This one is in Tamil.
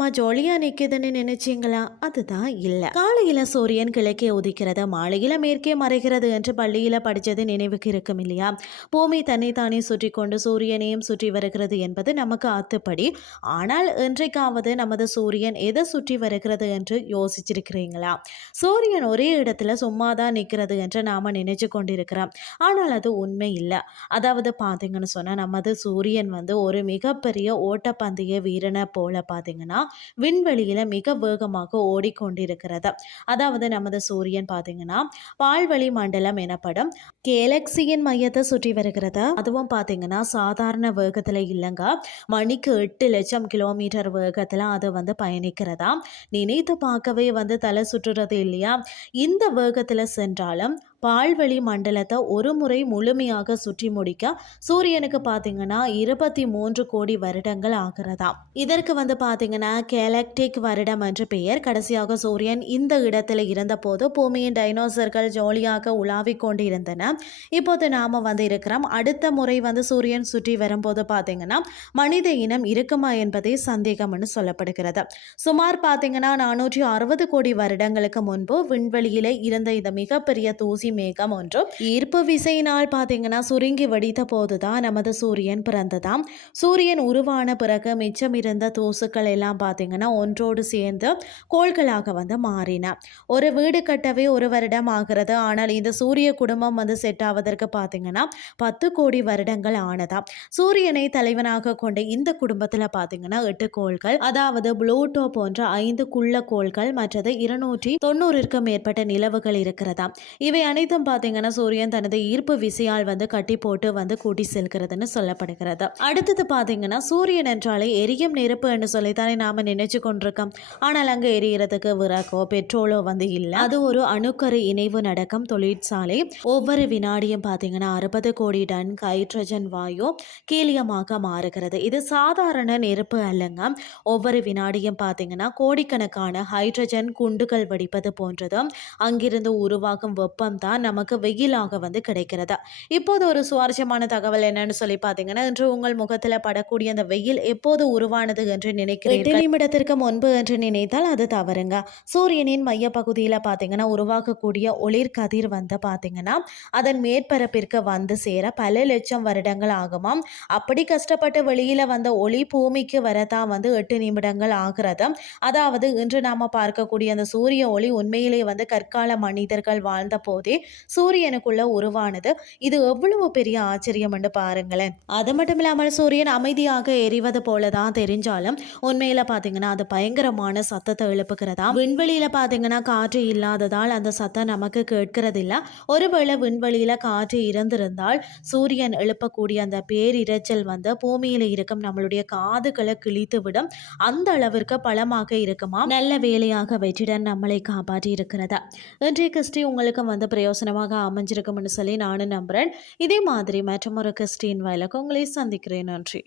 சும்மா ஜாலியா நிக்குதுன்னு நினைச்சீங்களா? அதுதான் இல்ல. காலையில சூரியன் கிழக்கே உதிக்கிறது, மாலையில மேற்கே மறைகிறது என்று பள்ளியில படிச்சது நினைவுக்கு இருக்கும் இல்லையா? பூமி தன்னை தானே சுற்றி கொண்டு சூரியனையும் சுற்றி வருகிறது என்பது நமக்கு அத்துப்படி. ஆனால் இன்றைக்காவது நமது சூரியன் எதை சுற்றி வருகிறது என்று யோசிச்சிருக்கிறீங்களா? சூரியன் ஒரே இடத்துல சும்மா தான் நிற்கிறது என்று நாம நினைச்சு கொண்டிருக்கிறோம். ஆனால் அது உண்மை இல்லை. அதாவது பார்த்தீங்கன்னு சொன்னா நமது சூரியன் வந்து ஒரு மிகப்பெரிய ஓட்டப்பந்தய வீரனை போல பார்த்தீங்கன்னா விண்வெளியில மிக வேகமாக ஓடிக்கொண்டிருக்கிறது. அதாவது நமது சூரியன் பார்த்தீங்கன்னா பால்வழி மண்டலம் எனப்படும் கேலக்சியின் மையத்தை சுற்றி வருகிறது. அதுவும் பார்த்தீங்கன்னா சாதாரண வேகத்தில் இல்லைங்க, மணிக்கு 8,00,000 கிலோமீட்டர் வேகத்தில் அது வந்து பயணிக்கிறதா. நினைத்து பார்க்கவே வந்து தலை சுற்றுறது இல்லையா? இந்த வேகத்தில் சென்றாலும் பால்வழி மண்டலத்தை ஒரு முறை முழுமையாக சுற்றி முடிக்க சூரியனுக்கு பார்த்தீங்கன்னா 23 கோடி வருடங்கள் ஆகிறதா. இதற்கு வந்து பார்த்தீங்கன்னா கேலக்டிக் வருடம் என்று பெயர். கடைசியாக சூரியன் இந்த இடத்துல இருந்தபோது பூமியின் டைனோசர்கள் ஜாலியாக உலாவிக் கொண்டு இருந்தன. இப்போது நாம வந்து இருக்கிறோம். அடுத்த முறை வந்து சூரியன் சுற்றி வரும்போது பார்த்தீங்கன்னா மனித இனம் இருக்குமா என்பதே சந்தேகம்னு சொல்லப்படுகிறது. சுமார் பார்த்தீங்கன்னா 460 கோடி வருடங்களுக்கு முன்பு விண்வெளியில இருந்த இந்த மிகப்பெரிய தூசி மேகம் ஒன்று ஈர்ப்பு விசையினால் பார்த்தீங்கன்னா சுருங்கி வெடித்த போதுதான் நமது சூரியன் பிறந்ததாம். சூரியன் உருவான பிறகு மிச்சம் இருந்த தூசுக்கள் எல்லாம் பார்த்தீங்கன்னா ஒன்றோடு சேர்ந்து கோள்களாக வந்து மாறின. ஒரு வீடு கட்டவே 1 வருடம் ஆகிறது. ஆனால் இந்த சூரிய குடும்பம் வந்து செட் ஆவதற்கு பார்த்தீங்கன்னா 10 கோடி வருடங்கள் ஆனதாம். சூரியனை தலைவனாக கொண்ட இந்த குடும்பத்தில் பார்த்தீங்கன்னா 8 கோள்கள், அதாவது புளூட்டோ போன்ற 5 குள்ள கோள்கள், மற்றது 290ற்கும் மேற்பட்ட நிலவுகள் இருக்கிறதாம். இவை அனைத்தும் பார்த்தீங்கன்னா சூரியன் தனது ஈர்ப்பு விசையால் வந்து கட்டி போட்டு வந்து கூட்டி செல்கிறதுன்னு சொல்லப்படுகிறது. அடுத்தது பார்த்தீங்கன்னா சூரியன் என்றாலே எரியும் நெருப்பு என்று சொல்லித்தானே நாம நினைச்சு கொண்டிருக்கோம். ஆனால் அங்கே எரியறதுக்கு விறகோ பெட்ரோலோ வந்து இல்லை. அது ஒரு அணுக்கரு இணைவு நடக்கும் தொழிற்சாலை. ஒவ்வொரு வினாடியும் பார்த்தீங்கன்னா 60 கோடி டன் ஹைட்ரஜன் வாயு கீலியமாக மாறுகிறது. இது சாதாரண நெருப்பு அல்லங்க. ஒவ்வொரு வினாடியும் பார்த்தீங்கன்னா கோடிக்கணக்கான ஹைட்ரஜன் குண்டுகள் வெடிப்பது போன்றதும் அங்கிருந்து உருவாகும் வெப்பம் தான் நமக்கு வெயிலாக வந்து கிடைக்கிறது. இப்போது ஒரு சுவாரஸ்யமான தகவல் என்னன்னு சொல்லி பார்த்தீங்கன்னா இன்று உங்கள் முகத்தில் படக்கூடிய அந்த வெயில் எப்போது உருவானது என்று நினைக்கிறீர்கள்? 8 நிமிடத்திற்கு முன்பு என்று நினைத்தால் அது தவறுங்க. சூரியனின் மைய பகுதியில் பார்த்தீங்கன்னா உருவாக்கக்கூடிய ஒளிர் கதிர் வந்து பார்த்தீங்கன்னா அதன் மேற்பரப்பிற்கு வந்து சேர பல லட்சம் வருடங்கள் ஆகுமாம். அப்படி கஷ்டப்பட்டு வெளியில வந்த ஒளி பூமிக்கு வரதான் வந்து 8 நிமிடங்கள் ஆகிறது. அதாவது இன்று நாம பார்க்கக்கூடிய அந்த சூரிய ஒளி உண்மையிலே வந்து கற்கால மனிதர்கள் வாழ்ந்த போதே சூரியனுக்குள்ள உருவானது. இது எவ்வளவு பெரிய ஆச்சரியம் என்று பாருங்களேன். அது மட்டும் இல்லாமல் சூரியன் அமைதியாக எரிவது போலதான் தெரிஞ்சாலும் உண்மையில பாத்தீங்கன்னா அது பயங்கரமான சத்தத்தை எழுப்புகிறதா. விண்வெளியில பாத்தீங்கன்னா காற்று இல்லாததால் அந்த சத்தம் நமக்கு கேட்கிறது இல்ல. ஒருவேளை விண்வெளியில காற்று இருந்திருந்தால் சூரியன் எழுப்பக்கூடிய அந்த பேரிரைச்சல் வந்து பூமியில இருக்கும் நம்மளுடைய காதுகளை கிழித்து விடும். அந்த அளவிற்கு பலமாக இருக்குமா. நல்ல வேலையாக வெற்றிடன் நம்மளை காப்பாற்றி இருக்கிறதா. இன்றைய கிறிஸ்டி உங்களுக்கு வந்து பிரயோசனமாக அமைஞ்சிருக்கும்னு சொல்லி நானும் நம்புறேன். இதே மாதிரி மற்றொரு கிறிஸ்டின் வயலுக்கு உங்களை சந்திக்கிறேன். நன்றி.